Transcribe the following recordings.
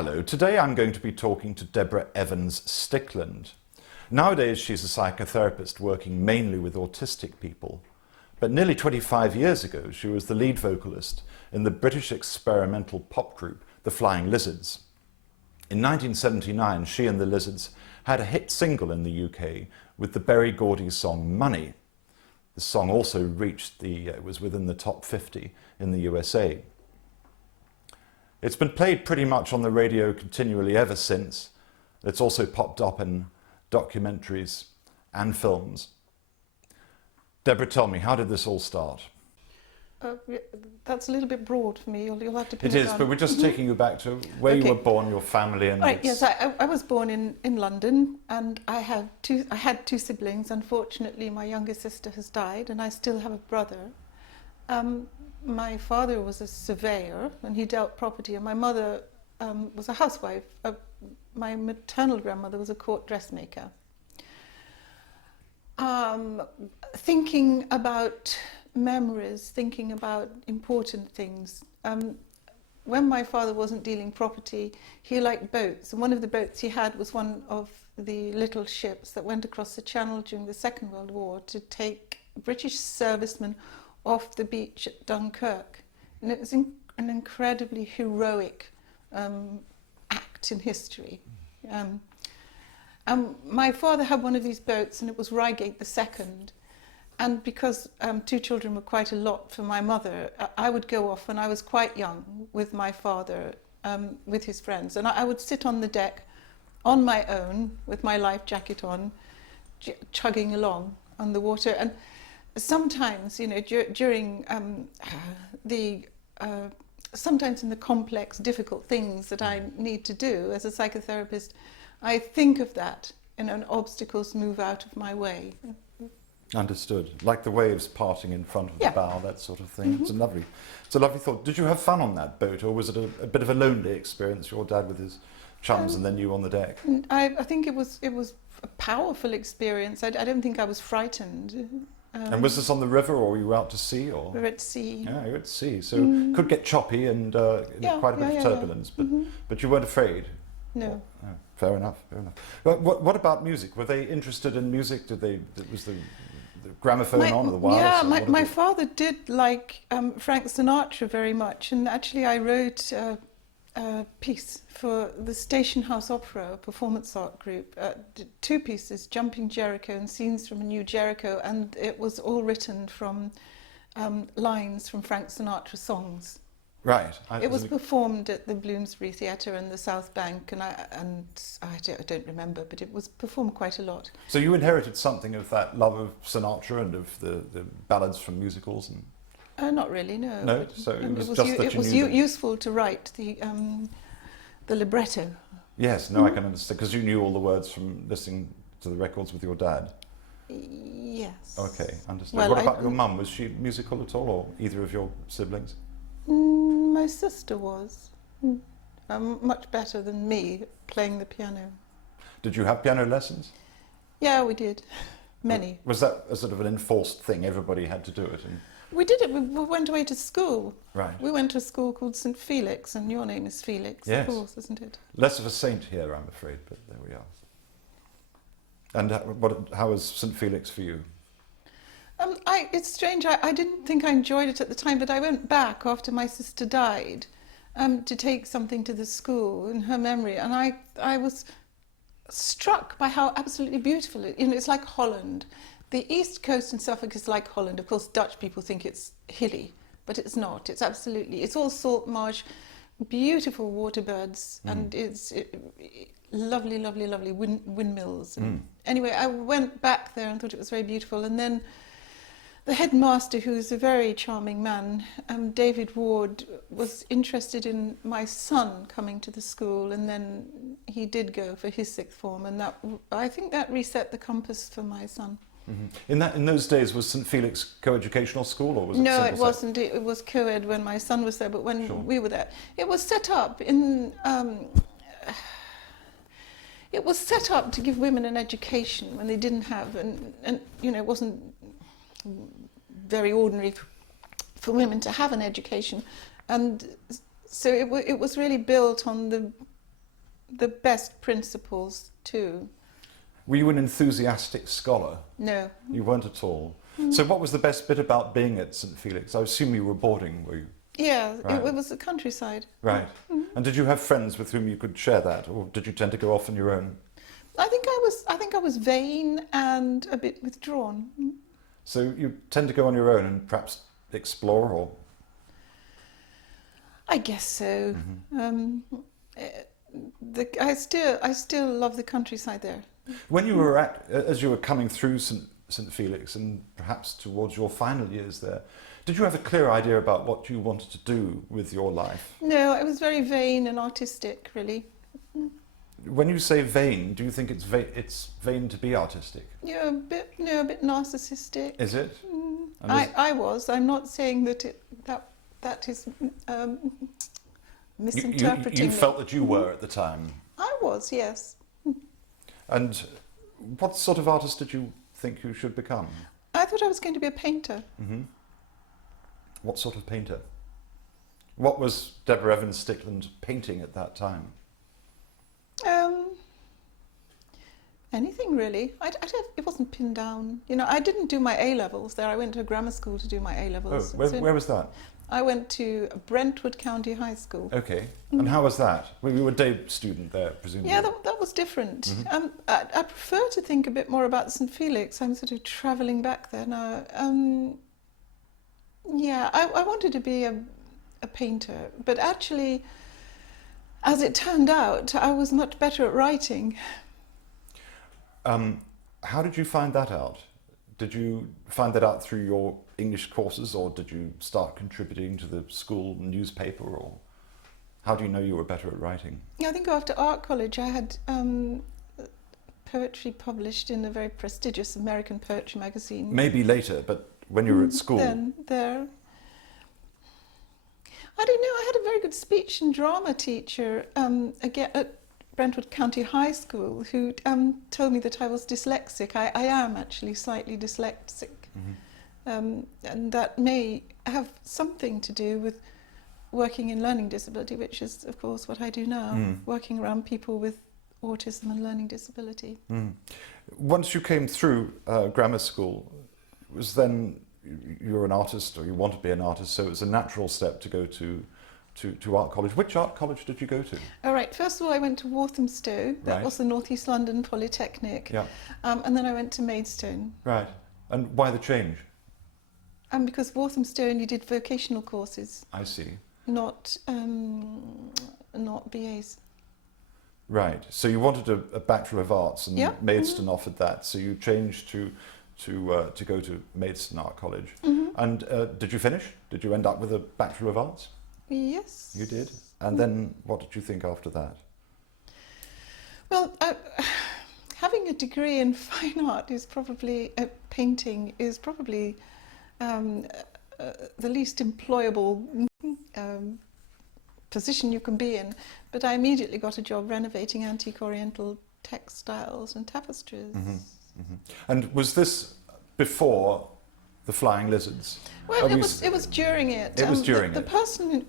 Hello, today I'm going to be talking to Deborah Evans-Stickland. Nowadays she's a psychotherapist working mainly with autistic people, but nearly 25 years ago she was the lead vocalist in the British experimental pop group The Flying Lizards. In 1979 she and the Lizards had a hit single in the UK with the Berry Gordy song Money. The song also reached was within the top 50 in the USA. It's been played pretty much on the radio continually ever since. It's also popped up in documentaries and films. Deborah, tell me, how did this all start? That's a little bit broad for me. You'll have to pin it it is, down. but we're just taking you back to where you were born, your family, and right. Yes, I was born in London, and I had two siblings. Unfortunately, my younger sister has died, and I still have a brother. My father was a surveyor, and he dealt property, and my mother was a housewife. My maternal grandmother was a court dressmaker. Thinking about memories, thinking about important things. When my father wasn't dealing property, he liked boats, and one of the boats he had was one of the little ships that went across the Channel during the Second World War to take British servicemen off the beach at Dunkirk. And it was an incredibly heroic act in history. My father had one of these boats, and it was Reigate II. And because two children were quite a lot for my mother, I would go off when I was quite young with my father, with his friends. And I would sit on the deck on my own with my life jacket on, chugging along on the water. And sometimes, you know, during sometimes in the complex, difficult things that I need to do as a psychotherapist, I think of that, and obstacles move out of my way. Understood. Like the waves parting in front of the bow, that sort of thing. Mm-hmm. It's a lovely thought. Did you have fun on that boat, or was it a bit of a lonely experience, your dad with his chums and then you on the deck? I think it was a powerful experience. I don't think I was frightened. And was this on the river, or were you out to sea? Or? We were at sea. Yeah, you were at sea, so could get choppy and quite a bit of turbulence, but you weren't afraid? No. Oh, fair enough, fair enough. But what about music? Were they interested in music? Was the gramophone on, or the wireless? Yeah, my father did like Frank Sinatra very much, and actually I wrote a piece for the Station House Opera, a performance art group, two pieces, Jumping Jericho and Scenes from a New Jericho, and it was all written from lines from Frank Sinatra songs. Right. It was performed at the Bloomsbury Theatre in the South Bank, and I don't remember, but it was performed quite a lot. So you inherited something of that love of Sinatra and of the ballads from musicals? And not really, no. No, so it was just that you knew them. Useful to write the libretto. Yes, no, I can understand, because you knew all the words from listening to the records with your dad. Yes. Okay, understood. Well, what about your mum? Was she musical at all, or either of your siblings? My sister was much better than me playing the piano. Did you have piano lessons? Yeah, we did. Many. Was that a sort of an enforced thing? Everybody had to do it? We did it. We went away to school. Right. We went to a school called St. Felix, and your name is Felix, yes. Of course, isn't it? Less of a saint here, I'm afraid, but there we are. And how was St. Felix for you? It's strange. I didn't think I enjoyed it at the time, but I went back after my sister died to take something to the school in her memory, and I was struck by how absolutely beautiful it. You know, it's like Holland. The east coast in Suffolk is like Holland. Of course, Dutch people think it's hilly, but it's not. It's all salt marsh, beautiful waterbirds, and it's lovely, lovely, lovely windmills. And anyway, I went back there and thought it was very beautiful, and then the headmaster, who's a very charming man, David Ward, was interested in my son coming to the school, and then he did go for his sixth form, and I think that reset the compass for my son. Mm-hmm. In those days, was St. Felix co-educational school, or was it? No, it wasn't. It was co-ed when my son was there, but when we were there, it was set up in. It was set up to give women an education when they didn't have, and you know, it wasn't very ordinary for women to have an education, and so it was really built on the the best principles too. Were you an enthusiastic scholar? No. You weren't at all. So what was the best bit about being at St. Felix? I assume you were boarding, were you? Yeah, Right. it was the countryside. Right. And did you have friends with whom you could share that, or did you tend to go off on your own? I think I was vain and a bit withdrawn. So you tend to go on your own and perhaps explore, or? I guess so. I still love the countryside there. When you were as you were coming through St. Felix and perhaps towards your final years there, did you have a clear idea about what you wanted to do with your life? No, I was very vain and artistic, really. When you say vain, do you think it's vain to be artistic? Yeah, a bit narcissistic. Is it? And I was. I'm not saying that that is misinterpreting. You felt that you were at the time. I was, yes. And what sort of artist did you think you should become? I thought I was going to be a painter. What sort of painter? What was Deborah Evans-Stickland painting at that time? Anything really. It wasn't pinned down. You know, I didn't do my A-levels there. I went to a grammar school to do my A-levels. Oh, where was that? I went to Brentwood County High School. Okay. And how was that? Well, you were a day student there, presumably. Yeah, that was different. I prefer to think a bit more about St. Felix. I'm sort of travelling back there now. Yeah, I wanted to be a painter, but actually, as it turned out, I was much better at writing. How did you find that out? Did you find that out through your English courses, or did you start contributing to the school newspaper, or how do you know you were better at writing? Yeah, I think after art college I had poetry published in a very prestigious American poetry magazine. Maybe later, but when you were at school? Then, there. I don't know, I had a very good speech and drama teacher again at Brentwood County High School who told me that I was dyslexic. I am actually slightly dyslexic. And that may have something to do with working in learning disability, which is, of course, what I do now, working around people with autism and learning disability. Once you came through grammar school, was then you were an artist, or you want to be an artist, so it was a natural step to go to art college. Which art college did you go to? All right, first of all I went to Walthamstow, that Right. was the North East London Polytechnic, Yeah. And then I went to Maidstone. Right. And why the change? Because Walthamstow only did vocational courses, I see. not BAs. Right. So you wanted a Bachelor of Arts, and Yeah. Maidstone offered that, so you changed to go to Maidstone Art College. And did you finish? Did you end up with a Bachelor of Arts? Yes. You did. And then what did you think after that? Well, having a degree in fine art is probably, painting is probably the least employable position you can be in. But I immediately got a job renovating antique Oriental textiles and tapestries. And was this before the flying lizards? Well, it was during it. It was during the it. person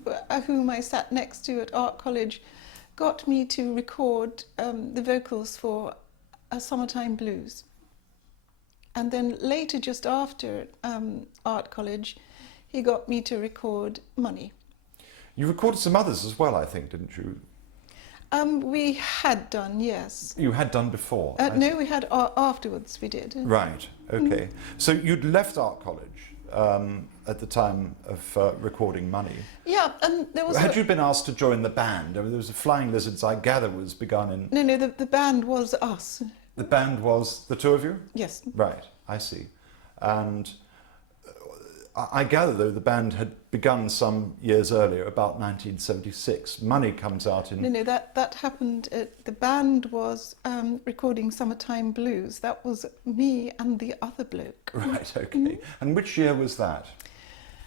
whom I sat next to at art college got me to record the vocals for A Summertime Blues. And then later, just after art college, he got me to record Money. You recorded some others as well, I think, didn't you? We had done, yes. You had done before? I No, see. we had afterwards, we did. Right, okay. So you'd left art college at the time of recording Money. Yeah, and there was... Had you been asked to join the band? I mean, there was a Flying Lizards, I gather, was begun in... No, the band was us. The band was the two of you? Yes. Right, I see. And I gather, though, the band had begun some years earlier, about 1976. Money comes out in... No, that happened. The band was recording Summertime Blues. That was me and the other bloke. Right, okay. And which year was that?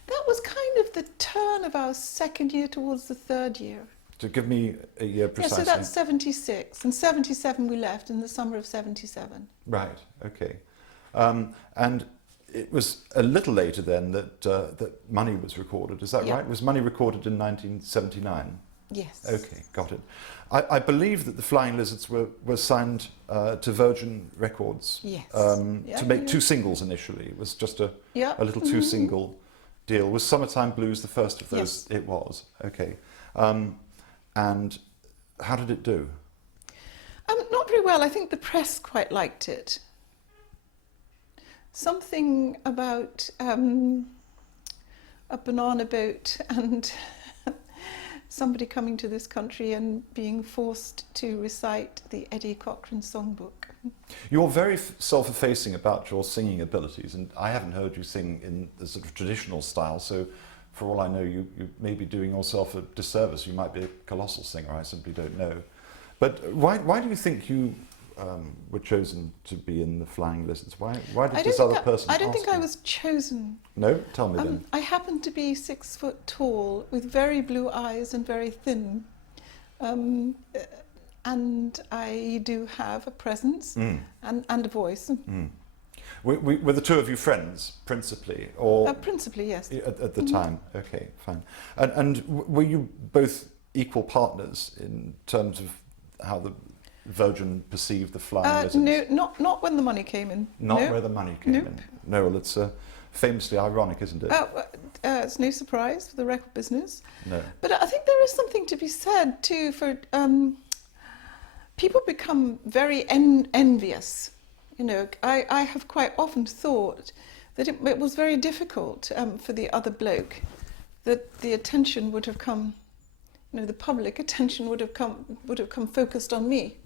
That was kind of the turn of our second year towards the third year. To give me a year precisely. Yeah, so that's 76. And 77 we left in the summer of 77. Right, okay. And it was a little later then that Money was recorded, is that Yeah. right? Was Money recorded in 1979? Yes. Okay, got it. I believe that the Flying Lizards were signed to Virgin Records Yes. to make 2 singles initially. It was just a little 2-single deal. Was Summertime Blues the first of those? Yes. It was. Okay. And how did it do? Not very well. I think the press quite liked it. Something about a banana boat and somebody coming to this country and being forced to recite the Eddie Cochran songbook. You're very self-effacing about your singing abilities, and I haven't heard you sing in the sort of traditional style, so for all I know, you may be doing yourself a disservice. You might be a colossal singer, I simply don't know. But why do you think you were chosen to be in the Flying Lizards? Why did this other person I don't think ask I you? was chosen. No? Tell me then. I happened to be 6 foot tall, with very blue eyes and very thin. And I do have a presence and a voice. Were the 2 of you friends, principally? Or Principally, yes. at the time? Okay, fine. And were you both equal partners in terms of how the Virgin perceived the Flying Lizards? No, not when the money came in. Not No. where the money came in? No, well, it's famously ironic, isn't it? It's no surprise for the record business. No. But I think there is something to be said too for people become very envious. You know, I have quite often thought that it was very difficult for the other bloke, that the attention would have come, you know, the public attention would have come focused on me,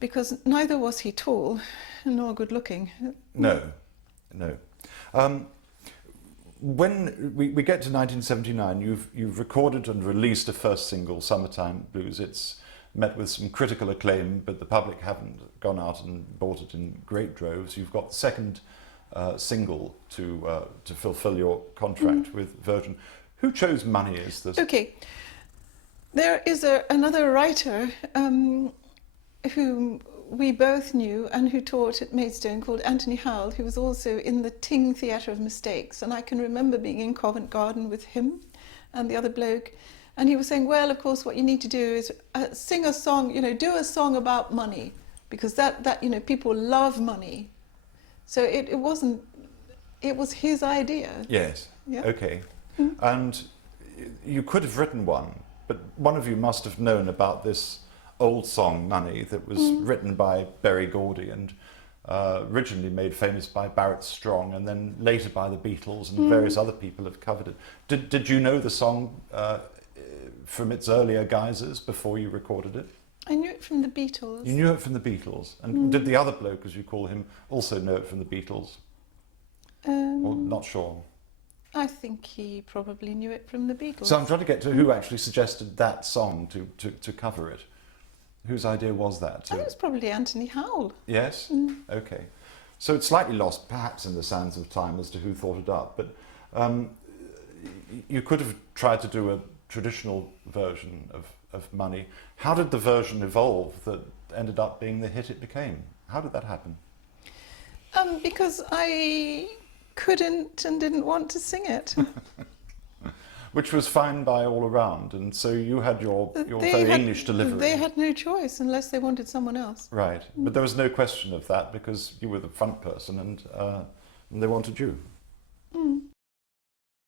because neither was he tall nor good looking. No. When we get to 1979, you've recorded and released a first single, Summertime Blues. It's met with some critical acclaim, but the public haven't gone out and bought it in great droves. You've got the second single to fulfill your contract with Virgin. Who chose Money as this? Okay, there is another writer whom we both knew and who taught at Maidstone, called Anthony Howell, who was also in the Ting Theatre of Mistakes. And I can remember being in Covent Garden with him and the other bloke, and he was saying, well, of course, what you need to do is sing a song, you know, do a song about money, because that you know, people love money. So it wasn't, it was his idea. Yes. Yeah. Okay. And you could have written one, but one of you must have known about this old song, Money, that was written by Berry Gordy and originally made famous by Barrett Strong, and then later by the Beatles, and various other people have covered it. Did you know the song from its earlier guises before you recorded it? I knew it from the Beatles. You knew it from the Beatles, and did the other bloke, as you call him, also know it from the Beatles? Or not sure? I think he probably knew it from the Beatles. So I'm trying to get to who actually suggested that song to cover it. Whose idea was that? I think it was probably Anthony Howell. Yes? Okay. So it's slightly lost, perhaps, in the sands of time as to who thought it up, but you could have tried to do a traditional version of Money. How did the version evolve that ended up being the hit it became? How did that happen? Because I couldn't and didn't want to sing it. Which was fine by all around, and so you had your very English delivery. They had no choice unless they wanted someone else. Right, but there was no question of that because you were the front person and they wanted you.